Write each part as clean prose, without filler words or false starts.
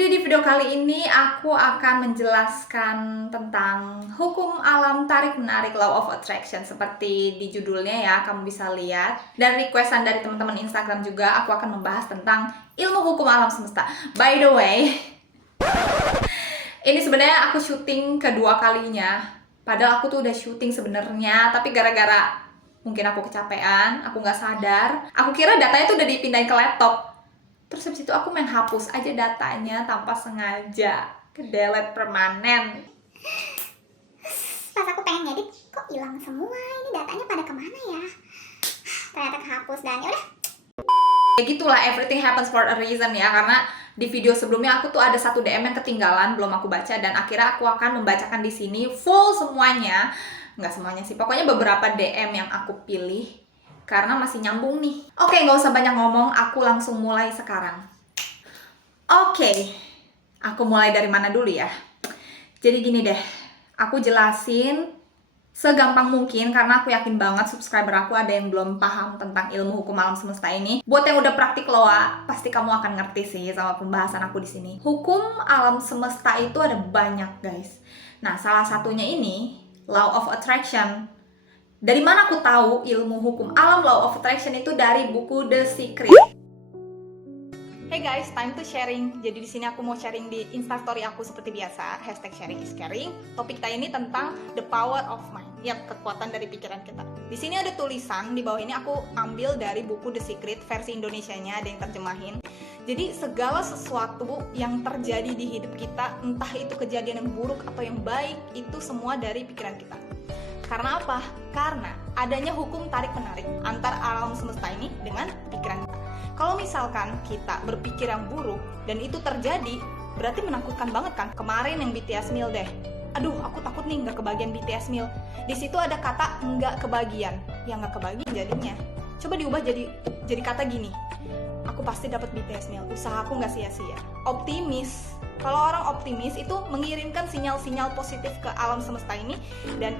Jadi di video kali ini aku akan menjelaskan tentang hukum alam tarik-menarik Law of Attraction. Seperti di judulnya ya, kamu bisa lihat. Dan requestan dari teman-teman Instagram juga, aku akan membahas tentang ilmu hukum alam semesta. By the way, ini sebenarnya aku syuting kedua kalinya. Padahal aku tuh udah syuting sebenarnya, tapi gara-gara mungkin aku kecapean, aku nggak sadar. Aku kira datanya tuh udah dipindahin ke laptop. Terus habis itu aku main hapus aja datanya tanpa sengaja, ke delete permanen. Pas aku pengen ngedit, kok hilang semua, ini datanya pada kemana ya? Ternyata kehapus dan yaudah. Ya gitulah, everything happens for a reason ya. Karena di video sebelumnya aku tuh ada satu DM yang ketinggalan, belum aku baca. Dan akhirnya aku akan membacakan di sini full semuanya. Nggak semuanya sih, pokoknya beberapa DM yang aku pilih karena masih nyambung nih. Oke, nggak usah banyak ngomong, aku langsung mulai sekarang. Oke, aku mulai dari mana dulu ya? Jadi gini deh, aku jelasin segampang mungkin karena aku yakin banget subscriber aku ada yang belum paham tentang ilmu hukum alam semesta ini. Buat yang udah praktik loa, pasti kamu akan ngerti sih sama pembahasan aku di sini. Hukum alam semesta itu ada banyak, guys. Nah, salah satunya ini Law of Attraction. Dari mana aku tahu ilmu hukum alam Law of Attraction itu? Dari buku The Secret. Hey guys, time to sharing. Jadi di sini aku mau sharing di Instastory aku seperti biasa. #sharing is caring. Topik kita ini tentang the power of mind. Yap, kekuatan dari pikiran kita. Di sini ada tulisan di bawah ini, aku ambil dari buku The Secret versi Indonesianya, ada yang terjemahin. Jadi segala sesuatu yang terjadi di hidup kita, entah itu kejadian yang buruk atau yang baik, itu semua dari pikiran kita. Karena apa? Karena adanya hukum tarik-menarik antar alam semesta ini dengan pikiran kita. Kalau misalkan kita berpikir yang buruk dan itu terjadi, berarti menakutkan banget kan? Kemarin yang BTS meal deh. Aduh, aku takut nih nggak kebagian BTS meal. Di situ ada kata nggak kebagian. Ya nggak kebagian jadinya. Coba diubah jadi kata gini. Aku pasti dapat BTS meal. Usahaku nggak sia-sia. Optimis. Kalau orang optimis itu mengirimkan sinyal-sinyal positif ke alam semesta ini, dan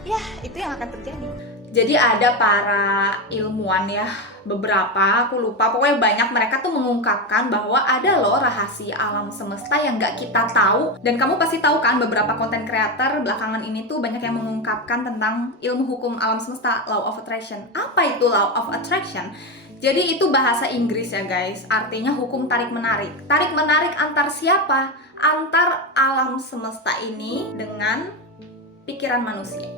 ya, itu yang akan terjadi. Jadi ada para ilmuwan ya, beberapa, aku lupa, pokoknya banyak, mereka tuh mengungkapkan bahwa ada loh rahasia alam semesta yang gak kita tahu. Dan kamu pasti tahu kan, beberapa konten creator belakangan ini tuh banyak yang mengungkapkan tentang ilmu hukum alam semesta, Law of Attraction. Apa itu Law of Attraction? Jadi itu bahasa Inggris ya guys, artinya hukum tarik-menarik. Tarik-menarik antar siapa? Antar alam semesta ini dengan pikiran manusia.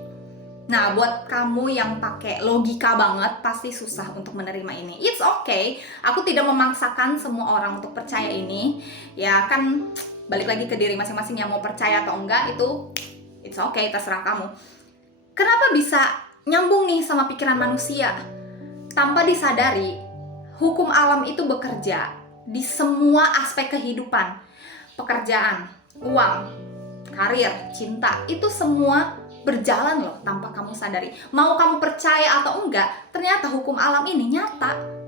Nah, buat kamu yang pakai logika banget, pasti susah untuk menerima ini. It's okay, aku tidak memaksakan semua orang untuk percaya ini. Ya kan, balik lagi ke diri masing-masing yang mau percaya atau enggak, itu it's okay, terserah kamu. Kenapa bisa nyambung nih sama pikiran manusia? Tanpa disadari, hukum alam itu bekerja di semua aspek kehidupan. Pekerjaan, uang, karir, cinta, itu semua berjalan loh tanpa kamu sadari. Mau kamu percaya atau enggak, ternyata hukum alam ini nyata.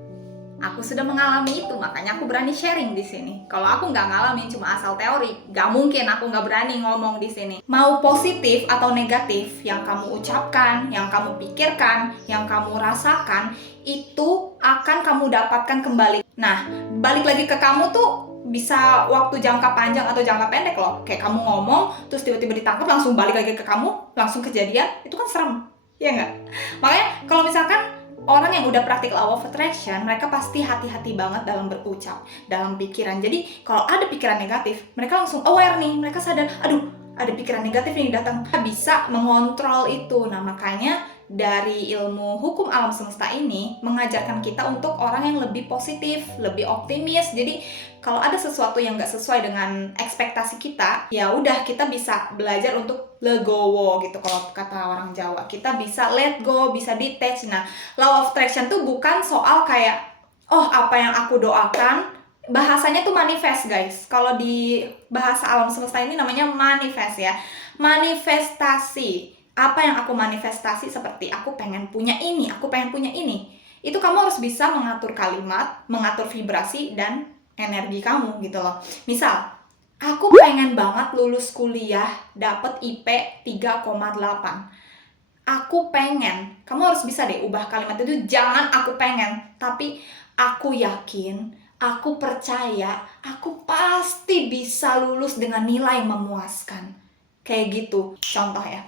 Aku sudah mengalami itu, makanya aku berani sharing di sini. Kalau aku nggak ngalamin, cuma asal teori, nggak mungkin aku nggak berani ngomong di sini. Mau positif atau negatif, yang kamu ucapkan, yang kamu pikirkan, yang kamu rasakan, itu akan kamu dapatkan kembali. Nah, balik lagi ke kamu tuh bisa waktu jangka panjang atau jangka pendek loh. Kayak kamu ngomong, terus tiba-tiba ditangkap, langsung balik lagi ke kamu, langsung kejadian, itu kan serem, ya nggak? Makanya kalau misalkan orang yang udah praktik Law of Attraction, mereka pasti hati-hati banget dalam berucap, dalam pikiran. Jadi kalau ada pikiran negatif, mereka langsung aware nih, mereka sadar, aduh, ada pikiran negatif ini datang. Bisa mengontrol itu. Nah, makanya dari ilmu hukum alam semesta ini mengajarkan kita untuk orang yang lebih positif, lebih optimis. Jadi kalau ada sesuatu yang nggak sesuai dengan ekspektasi kita, ya udah, kita bisa belajar untuk legowo gitu. Kalau kata orang Jawa, kita bisa let go, bisa detach. Nah, Law of Attraction tuh bukan soal kayak, oh apa yang aku doakan, bahasanya tuh manifest guys. Kalau di bahasa alam semesta ini namanya manifest ya. Manifestasi. Apa yang aku manifestasi, seperti aku pengen punya ini, aku pengen punya ini. Itu kamu harus bisa mengatur kalimat, mengatur vibrasi dan energi kamu gitu loh. Misal, aku pengen banget lulus kuliah dapet IP 3,8. Aku pengen. Kamu harus bisa deh ubah kalimat itu, jangan aku pengen, tapi aku yakin, aku percaya, aku pasti pasti bisa lulus dengan nilai memuaskan. Kayak gitu, contoh ya.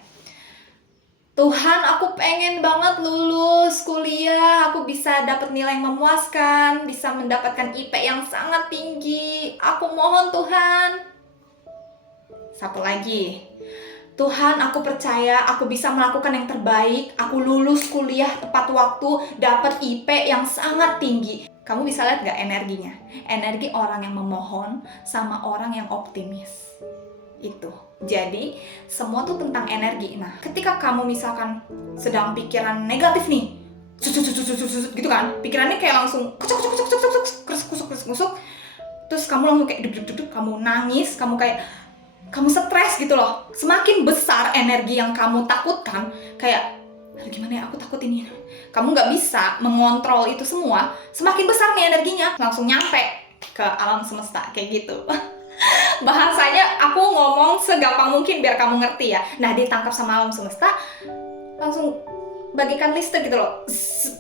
Tuhan, aku pengen banget lulus kuliah, aku bisa dapat nilai yang memuaskan, bisa mendapatkan IP yang sangat tinggi. Aku mohon Tuhan. Satu lagi. Tuhan, aku percaya aku bisa melakukan yang terbaik. Aku lulus kuliah tepat waktu, dapat IP yang sangat tinggi. Kamu bisa lihat gak energinya? Energi orang yang memohon sama orang yang optimis. Itu. Jadi, semua tuh tentang energi. Nah, ketika kamu misalkan sedang pikiran negatif nih, gitu kan, pikirannya kayak langsung kusuk, terus kamu langsung kayak deg-deg, kamu nangis, kamu stres gitu loh. Semakin besar energi yang kamu takutkan, kayak gimana ya, aku takut ini. Kamu nggak bisa mengontrol itu semua. Semakin besar nih energinya, langsung nyampe ke alam semesta kayak gitu. Bahasanya aku ngomong segampang mungkin biar kamu ngerti ya. Nah, ditangkap sama alam semesta, langsung bagikan listrik gitu loh,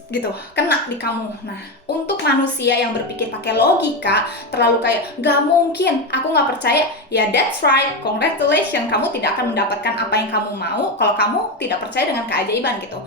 gitu, kena di kamu. Nah, untuk manusia yang berpikir pakai logika, terlalu kayak gak mungkin, aku gak percaya, ya that's right, congratulations, kamu tidak akan mendapatkan apa yang kamu mau kalau kamu tidak percaya dengan keajaiban gitu.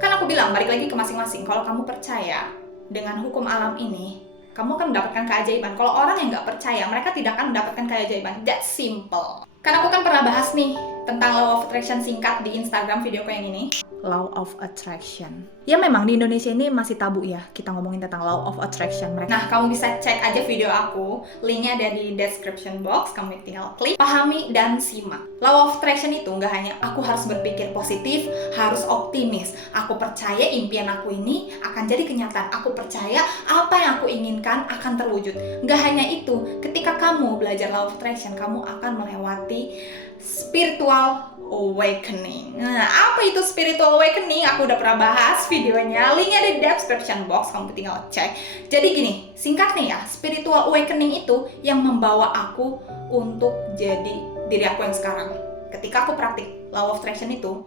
Kan aku bilang, balik lagi ke masing-masing, kalau kamu percaya dengan hukum alam ini, kamu akan mendapatkan keajaiban. Kalau orang yang nggak percaya, mereka tidak akan mendapatkan keajaiban. That simple. Karena aku kan pernah bahas nih tentang law of attraction singkat di Instagram videoku yang ini. Law of attraction. Ya memang di Indonesia ini masih tabu ya kita ngomongin tentang law of attraction. Nah, kamu bisa cek aja video aku. Linknya ada di description box. Kamu tinggal klik, pahami, dan simak. Law of attraction itu nggak hanya aku harus berpikir positif, harus optimis. Aku percaya impian aku ini akan jadi kenyataan. Aku percaya apa yang aku inginkan akan terwujud. Nggak hanya itu, ketika kamu belajar law of attraction, kamu akan melewati spiritual awakening. Nah, apa itu spiritual awakening? Aku udah pernah bahas videonya. Linknya ada di description box, kamu tinggal cek. Jadi gini, singkatnya ya, spiritual awakening itu yang membawa aku untuk jadi diri aku yang sekarang. Ketika aku praktik law of attraction itu,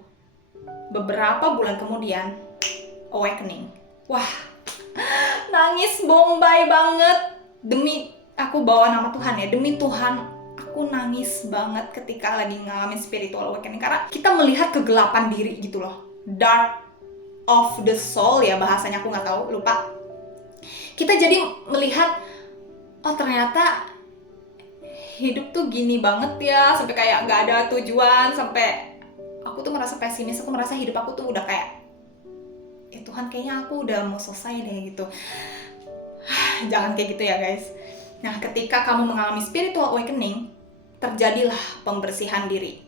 beberapa bulan kemudian, awakening. Wah, nangis bombay banget. Demi aku bawa nama Tuhan ya, demi Tuhan, aku nangis banget ketika lagi ngalamin spiritual awakening. Karena kita melihat kegelapan diri gitu loh. Dark of the soul ya bahasanya, aku nggak tahu, lupa. Kita jadi melihat, oh ternyata hidup tuh gini banget ya. Sampai kayak nggak ada tujuan. Sampai aku tuh merasa pesimis. Aku merasa hidup aku tuh udah kayak, ya Tuhan kayaknya aku udah mau selesai deh gitu. Jangan kayak gitu ya guys. Nah, ketika kamu mengalami spiritual awakening, terjadilah pembersihan diri.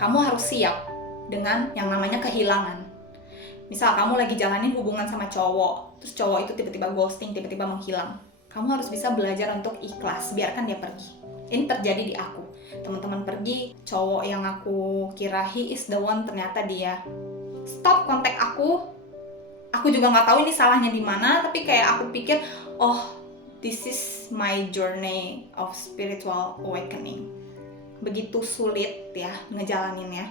Kamu harus siap dengan yang namanya kehilangan. Misal kamu lagi jalanin hubungan sama cowok, terus cowok itu tiba-tiba ghosting, tiba-tiba menghilang. Kamu harus bisa belajar untuk ikhlas, biarkan dia pergi. Ini terjadi di aku. Teman-teman pergi, cowok yang aku kira he is the one, ternyata dia stop kontak aku. Aku juga nggak tahu ini salahnya di mana, tapi kayak aku pikir, oh, this is my journey of spiritual awakening. Begitu sulit ya ngejalaninnya.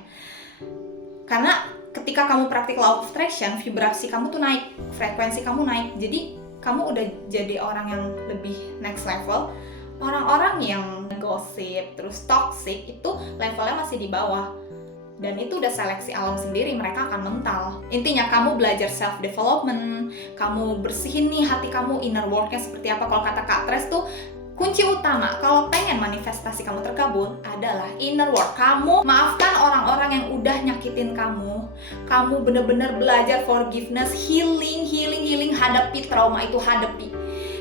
Karena ketika kamu praktik law of attraction, vibrasi kamu tuh naik, frekuensi kamu naik. Jadi kamu udah jadi orang yang lebih next level. Orang-orang yang gosip, terus toxic, itu levelnya masih di bawah. Dan itu udah seleksi alam sendiri, mereka akan mental. Intinya kamu belajar self-development, kamu bersihin nih hati kamu, inner worknya seperti apa. Kalau kata Kak Tres tuh, kunci utama kalau pengen manifestasi kamu terkabul adalah inner work. Kamu maafkan orang-orang yang udah nyakitin kamu. Kamu bener-bener belajar forgiveness, healing, hadapi trauma itu, hadapi.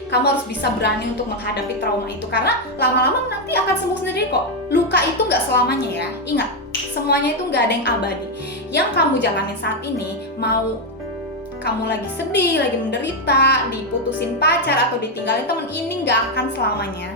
Kamu harus bisa berani untuk menghadapi trauma itu, karena lama-lama nanti akan sembuh sendiri kok. Luka itu nggak selamanya ya, ingat. Semuanya itu nggak ada yang abadi. Yang kamu jalanin saat ini, mau kamu lagi sedih, lagi menderita, diputusin pacar atau ditinggalin temen, ini nggak akan selamanya.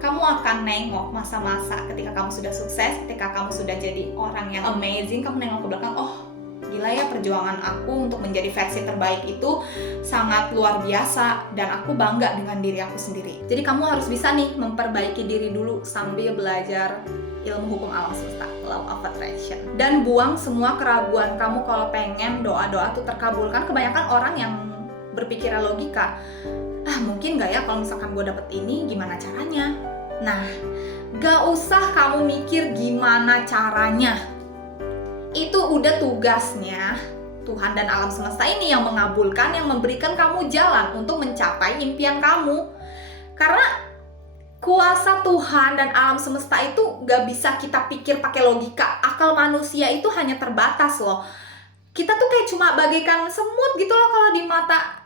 Kamu akan nengok masa-masa ketika kamu sudah sukses, ketika kamu sudah jadi orang yang amazing, kamu nengok ke belakang, oh gila ya, perjuangan aku untuk menjadi versi terbaik itu sangat luar biasa, dan aku bangga dengan diri aku sendiri. Jadi kamu harus bisa nih memperbaiki diri dulu sambil belajar ilmu hukum alam semesta, law of attraction. Dan buang semua keraguan kamu kalau pengen doa-doa tuh terkabulkan. Kebanyakan orang yang berpikiran logika, mungkin gak ya kalau misalkan gue dapet ini, gimana caranya? Nah, gak usah kamu mikir gimana caranya. Itu udah tugasnya Tuhan dan alam semesta ini yang mengabulkan, yang memberikan kamu jalan untuk mencapai impian kamu. Karena kuasa Tuhan dan alam semesta itu gak bisa kita pikir pakai logika. Akal manusia itu hanya terbatas loh. Kita tuh kayak cuma bagaikan semut gitu loh kalau di mata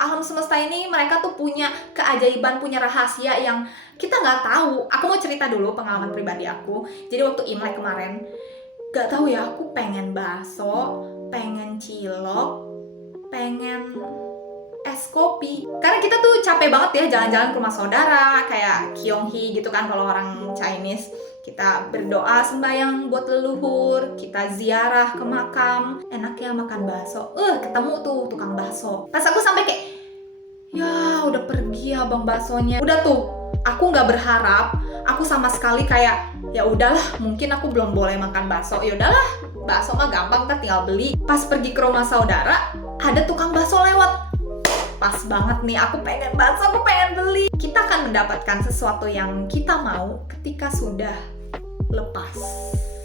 alam semesta ini. Mereka tuh punya keajaiban, punya rahasia yang kita nggak tahu. Aku mau cerita dulu pengalaman pribadi aku. Jadi waktu Imlek kemarin, gak tahu ya, aku pengen bakso, pengen cilok, pengen es kopi. Karena kita tuh capek banget ya jalan-jalan ke rumah saudara, kayak Kyonghi gitu kan kalau orang Chinese. Kita berdoa sembahyang buat leluhur, kita ziarah ke makam, enaknya makan bakso. Ketemu tuh tukang bakso. Pas aku sampai kayak, ya udah pergi ya bang baksonya. Udah tuh, aku nggak berharap, aku sama sekali kayak, ya udahlah, mungkin aku belum boleh makan bakso. Ya udahlah, bakso mah gampang kan tinggal beli. Pas pergi ke rumah saudara, ada tukang bakso lewat. Pas banget nih, aku pengen bakso, aku pengen beli. Kita akan mendapatkan sesuatu yang kita mau ketika sudah lepas,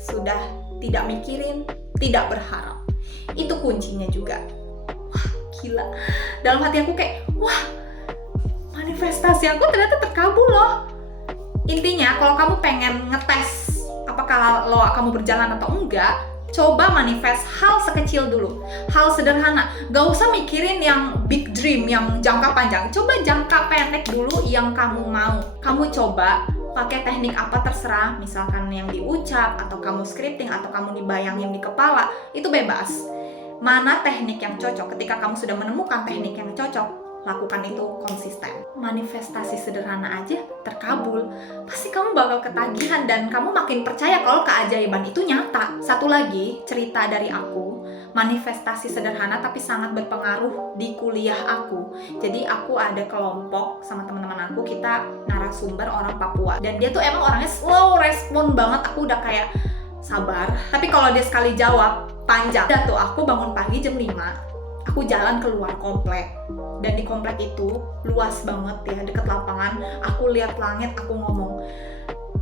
sudah tidak mikirin, tidak berharap. Itu kuncinya juga. Wah, gila. Dalam hati aku kayak, wah, manifestasi aku ternyata terkabul loh. Intinya, kalau kamu pengen ngetes apakah kamu berjalan atau enggak, coba manifest hal sekecil dulu, hal sederhana. Gak usah mikirin yang big dream, yang jangka panjang. Coba jangka pendek dulu yang kamu mau. Kamu coba pakai teknik apa terserah, misalkan yang diucap, atau kamu scripting, atau kamu dibayangin di kepala, itu bebas. Mana teknik yang cocok, ketika kamu sudah menemukan teknik yang cocok, lakukan itu konsisten. Manifestasi sederhana aja terkabul, pasti kamu bakal ketagihan dan kamu makin percaya kalau keajaiban itu nyata. Satu lagi cerita dari aku, manifestasi sederhana tapi sangat berpengaruh di kuliah aku. Jadi aku ada kelompok sama teman-teman aku, kita narasumber orang Papua dan dia tuh emang orangnya slow respon banget. Aku udah kayak sabar, tapi kalau dia sekali jawab panjang. Udah tuh, aku bangun pagi jam 5, aku jalan keluar komplek, dan di komplek itu luas banget ya, deket lapangan. Aku lihat langit, aku ngomong,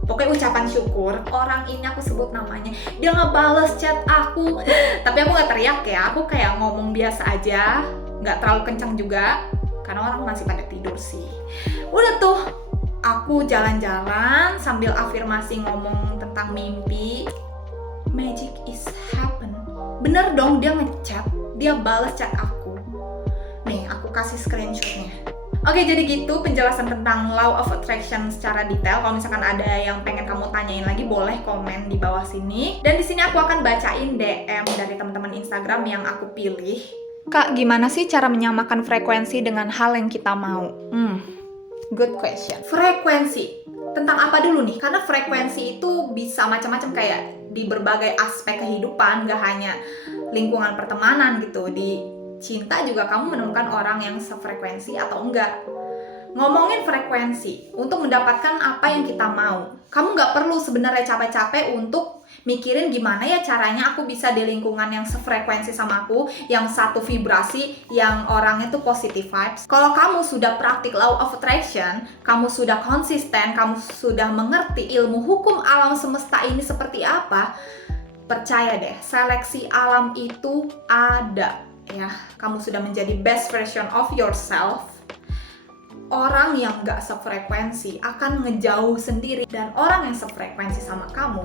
pokoknya ucapan syukur. Orang ini aku sebut namanya, dia ngebales chat aku, tapi aku nggak teriak ya, aku kayak ngomong biasa aja, nggak terlalu kencang juga, karena orang masih pada tidur sih. Udah tuh, aku jalan-jalan sambil afirmasi ngomong tentang mimpi. Magic is happen. Bener dong, dia ngechat, dia balas chat aku. Nih, aku kasih screenshotnya. Oke, jadi gitu penjelasan tentang Law of Attraction secara detail. Kalau misalkan ada yang pengen kamu tanyain lagi, boleh komen di bawah sini. Dan di sini aku akan bacain DM dari teman-teman Instagram yang aku pilih. Kak, gimana sih cara menyamakan frekuensi dengan hal yang kita mau? Good question. Frekuensi. Tentang apa dulu nih? Karena frekuensi itu bisa macam-macam, kayak di berbagai aspek kehidupan, gak hanya lingkungan pertemanan gitu. Di cinta juga kamu menemukan orang yang sefrekuensi atau enggak. Ngomongin frekuensi, untuk mendapatkan apa yang kita mau, kamu gak perlu sebenarnya capek-capek untuk mikirin gimana ya caranya aku bisa di lingkungan yang sefrekuensi sama aku, yang satu vibrasi, yang orangnya tuh positive vibes. Kalau kamu sudah praktik Law of Attraction, kamu sudah konsisten, kamu sudah mengerti ilmu hukum alam semesta ini seperti apa, percaya deh, seleksi alam itu ada ya. Kamu sudah menjadi best version of yourself. Orang yang gak sefrekuensi akan ngejauh sendiri, dan orang yang sefrekuensi sama kamu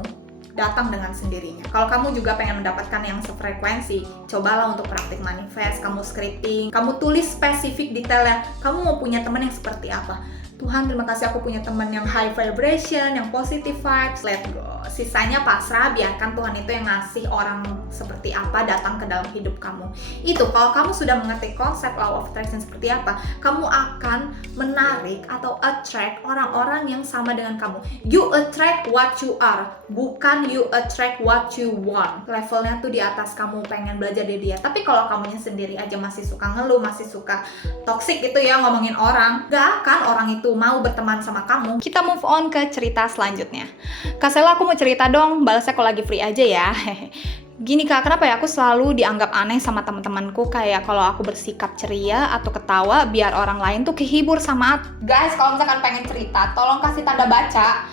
datang dengan sendirinya. Kalau kamu juga pengen mendapatkan yang sefrekuensi, cobalah untuk praktik manifest, kamu scripting, kamu tulis spesifik detailnya, kamu mau punya teman yang seperti apa. Tuhan, terima kasih aku punya teman yang high vibration, yang positive vibes, let go. Sisanya pasrah, biarkan Tuhan itu yang ngasih orang seperti apa datang ke dalam hidup kamu. Itu kalau kamu sudah mengerti konsep Law of Attraction seperti apa, kamu akan menarik atau attract orang-orang yang sama dengan kamu. You attract what you are, bukan you attract what you want. Levelnya tuh di atas, kamu pengen belajar dari dia. Tapi kalau kamunya sendiri aja masih suka ngeluh, masih suka toxic gitu ya, ngomongin orang, gak akan orang itu mau berteman sama kamu. Kita move on ke cerita selanjutnya. Kak Sela, aku mau cerita dong, balasnya kalau lagi free aja ya. Gini Kak, kenapa ya aku selalu dianggap aneh sama teman-temanku, kayak kalau aku bersikap ceria atau ketawa biar orang lain tuh kehibur sama aku. Guys, kalau misalkan pengen cerita, tolong kasih tanda baca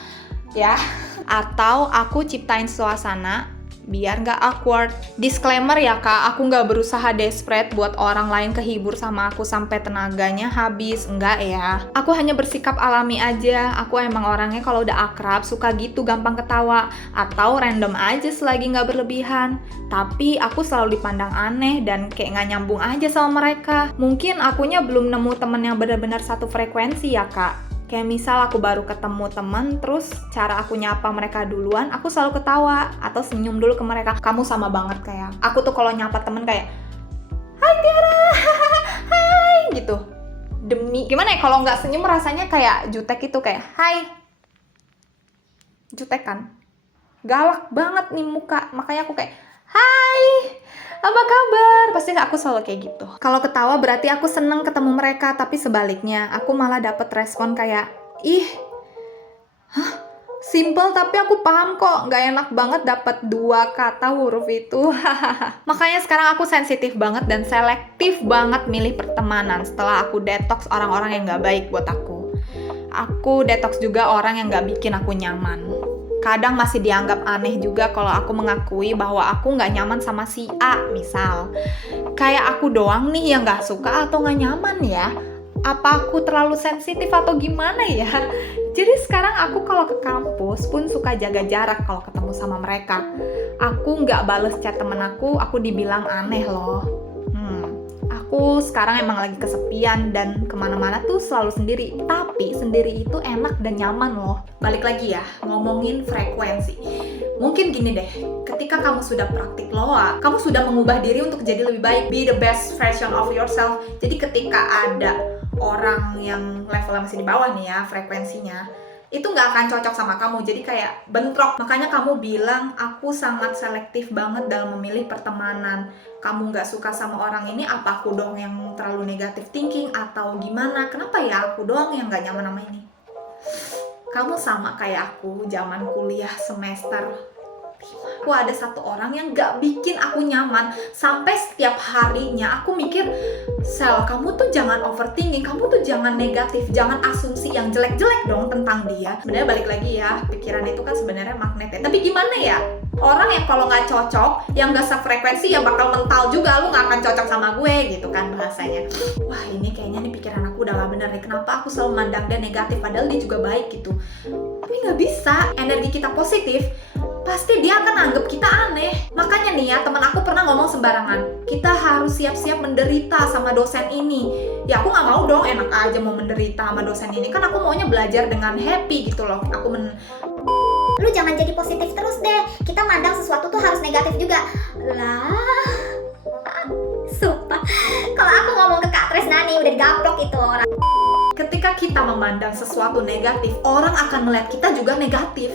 ya. Atau aku ciptain suasana biar nggak awkward. Disclaimer ya Kak, aku nggak berusaha desperate buat orang lain kehibur sama aku sampai tenaganya habis, enggak ya. Aku hanya bersikap alami aja. Aku emang orangnya kalau udah akrab suka gitu gampang ketawa atau random aja selagi nggak berlebihan. Tapi aku selalu dipandang aneh dan kayak nggak nyambung aja sama mereka. Mungkin akunya belum nemu temen yang benar-benar satu frekuensi ya Kak. Kayak misal aku baru ketemu teman, terus cara aku nyapa mereka duluan, aku selalu ketawa atau senyum dulu ke mereka. Kamu sama banget kayak aku tuh kalau nyapa temen kayak, "Hai Tiara, hai," gitu. Demi gimana ya, kalau nggak senyum rasanya kayak jutek itu, kayak hai, jutek kan? Galak banget nih muka, makanya aku kayak, "Hai, apa kabar?" Pasti aku selalu kayak gitu. Kalau ketawa berarti aku seneng ketemu mereka, tapi sebaliknya aku malah dapet respon kayak, "Ih, simple tapi aku paham kok." Nggak enak banget dapet 2 kata huruf itu. Makanya sekarang aku sensitif banget dan selektif banget milih pertemanan setelah aku detox orang-orang yang nggak baik buat aku. Aku detox juga orang yang nggak bikin aku nyaman. Kadang masih dianggap aneh juga kalau aku mengakui bahwa aku nggak nyaman sama si A, misal. Kayak aku doang nih yang nggak suka atau nggak nyaman ya? Apa aku terlalu sensitif atau gimana ya? Jadi sekarang aku kalau ke kampus pun suka jaga jarak kalau ketemu sama mereka. Aku nggak bales chat temen aku dibilang aneh loh. Aku sekarang emang lagi kesepian dan kemana-mana tuh selalu sendiri. Tapi sendiri itu enak dan nyaman loh. Balik lagi ya, ngomongin frekuensi. Mungkin gini deh, ketika kamu sudah praktik loa, kamu sudah mengubah diri untuk jadi lebih baik. Be the best version of yourself. Jadi ketika ada orang yang levelnya masih di bawah nih ya, frekuensinya, itu nggak akan cocok sama kamu, jadi kayak bentrok. Makanya kamu bilang, aku sangat selektif banget dalam memilih pertemanan. Kamu nggak suka sama orang ini, apa aku doang yang terlalu negatif thinking atau gimana? Kenapa ya aku doang yang nggak nyaman sama ini? Kamu sama kayak aku zaman kuliah semester 5. Aku ada satu orang yang gak bikin aku nyaman. Sampai setiap harinya aku mikir, Sel, kamu tuh jangan overthinking, kamu tuh jangan negatif, jangan asumsi yang jelek-jelek dong tentang dia. Sebenarnya balik lagi ya, pikiran itu kan sebenarnya magnet ya. Tapi gimana ya, orang yang kalau gak cocok, yang gak sefrekuensi ya bakal mental juga, lu gak akan cocok sama gue gitu kan bahasanya. Wah, ini kayaknya nih pikiran aku udah gak bener nih. Kenapa aku selalu mandang dia negatif padahal dia juga baik gitu. Tapi gak bisa, energi kita positif, pasti dia akan anggap kita aneh. Makanya nih ya, teman aku pernah ngomong sembarangan, kita harus siap-siap menderita sama dosen ini. Ya aku gak mau dong enak aja mau menderita sama dosen ini. Kan aku maunya belajar dengan happy gitu loh. Lu jangan jadi positif terus deh. Kita mandang sesuatu tuh harus negatif juga. Lah, sumpah, kalau aku ngomong ke Kak Tresnani udah digaplok itu orang. Ketika kita memandang sesuatu negatif, orang akan melihat kita juga negatif.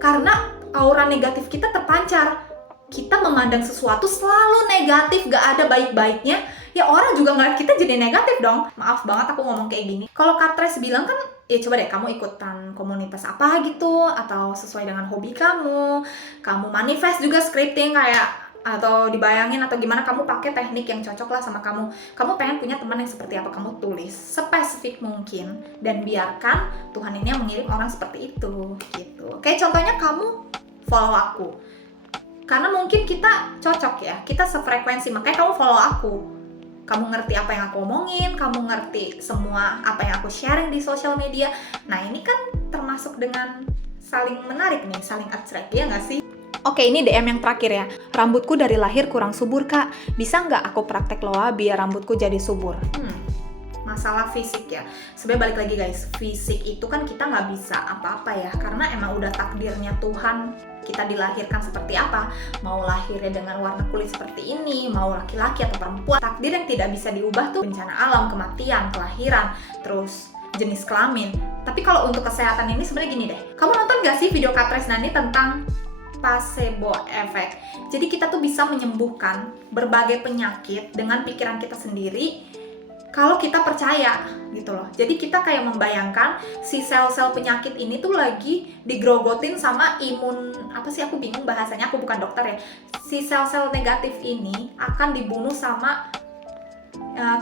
Karena aura negatif kita terpancar. Kita memandang sesuatu selalu negatif, gak ada baik-baiknya, ya orang juga ngeliat kita jadi negatif dong. Maaf banget aku ngomong kayak gini. Kalau Kak Tres bilang kan, ya coba deh kamu ikutan komunitas apa gitu, atau sesuai dengan hobi kamu manifest juga scripting kayak, atau dibayangin atau gimana, kamu pakai teknik yang cocok lah sama kamu. Kamu pengen punya teman yang seperti apa, kamu tulis spesifik mungkin dan biarkan Tuhan ini yang mengirim orang seperti itu gitu. Kayak contohnya kamu follow aku karena mungkin kita cocok ya, kita sefrekuensi, makanya kamu follow aku. Kamu ngerti apa yang aku omongin, kamu ngerti semua apa yang aku sharing di sosial media. Nah ini kan termasuk dengan saling menarik nih, saling attract, ya nggak sih? Oke, ini DM yang terakhir ya. Rambutku dari lahir kurang subur, Kak. Bisa nggak aku praktek loa biar rambutku jadi subur? Masalah fisik ya. Sebenarnya balik lagi guys, fisik itu kan kita nggak bisa apa-apa ya. Karena emang udah takdirnya Tuhan kita dilahirkan seperti apa. Mau lahirnya dengan warna kulit seperti ini, mau laki-laki atau perempuan. Takdir yang tidak bisa diubah tuh bencana alam, kematian, kelahiran, terus jenis kelamin. Tapi kalau untuk kesehatan ini sebenarnya gini deh. Kamu nonton nggak sih video Kak Tresnani tentang placebo effect? Jadi kita tuh bisa menyembuhkan berbagai penyakit dengan pikiran kita sendiri kalau kita percaya gitu loh. Jadi kita kayak membayangkan si sel-sel penyakit ini tuh lagi digrogotin sama imun, apa sih, aku bingung bahasanya, aku bukan dokter ya. Si sel-sel negatif ini akan dibunuh sama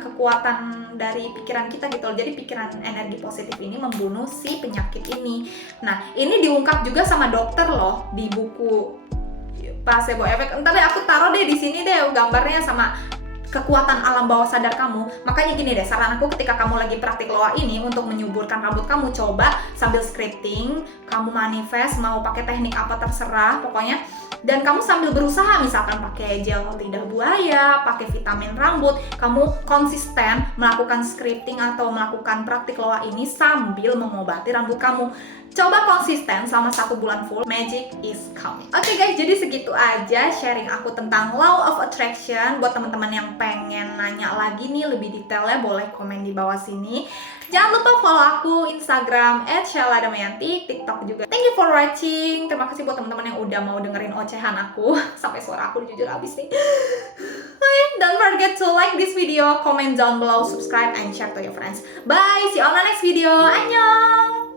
kekuatan dari pikiran kita gitu loh. Jadi pikiran energi positif ini membunuh si penyakit ini. Nah, ini diungkap juga sama dokter loh di buku placebo effect. Entar deh aku taruh deh di sini deh gambarnya sama kekuatan alam bawah sadar kamu. Makanya gini deh, saran aku ketika kamu lagi praktik loa ini untuk menyuburkan rambut kamu, coba sambil scripting, kamu manifest mau pakai teknik apa terserah pokoknya, dan kamu sambil berusaha misalkan pakai gel lidah buaya, pakai vitamin rambut, kamu konsisten melakukan scripting atau melakukan praktik loa ini sambil mengobati rambut kamu. Coba konsisten selama 1 bulan full, magic is coming. Oke guys, jadi segitu aja sharing aku tentang law of attraction. Buat teman-teman yang pengen nanya lagi nih lebih detailnya, boleh komen di bawah sini. Jangan lupa follow aku Instagram @sheila_damayanti, TikTok juga. Thank you for watching. Terima kasih buat teman-teman yang udah mau dengerin ocehan aku. Sampai suara aku jujur habis nih. Don't forget to like this video, comment down below, subscribe, and share to your friends. Bye, see you on the next video. Annyeong!